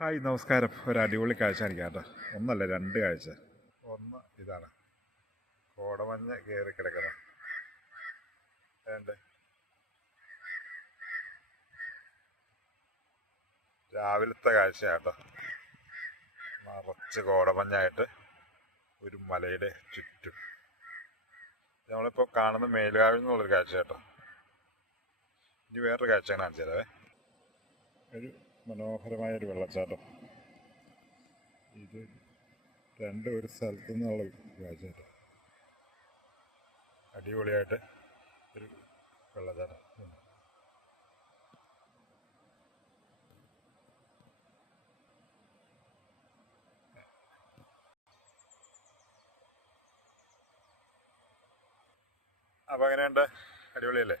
Hi നമസ്കാരം. ഒരു അടിപൊളി കാഴ്ച എനിക്ക് കേട്ടോ ഒന്നല്ല രണ്ട് കാഴ്ച. ഒന്ന് ഇതാണ്. കോടമഞ്ഞ് കയറി കിടക്കണം വേണ്ടേ രാവിലത്തെ കാഴ്ച കേട്ടോ നിറച്ച് കോടമഞ്ഞായിട്ട് ഒരു മലയുടെ ചുറ്റും. നമ്മളിപ്പോൾ കാണുന്ന മേലുകാവിൽ നിന്നുള്ളൊരു കാഴ്ച കേട്ടോ ഇനി വേറൊരു കാഴ്ച കാണിച്ചു ഒരു മനോഹരമായ ഒരു വെള്ളച്ചാട്ടം. ഇത് രണ്ടും ഒരു സ്ഥലത്തു നിന്നുള്ള വെള്ളച്ചാട്ടം അടിപൊളിയായിട്ട് ഒരു വെള്ളച്ചാട്ടം. അപ്പോൾ എങ്ങനെയുണ്ട്? അടിപൊളിയല്ലേ?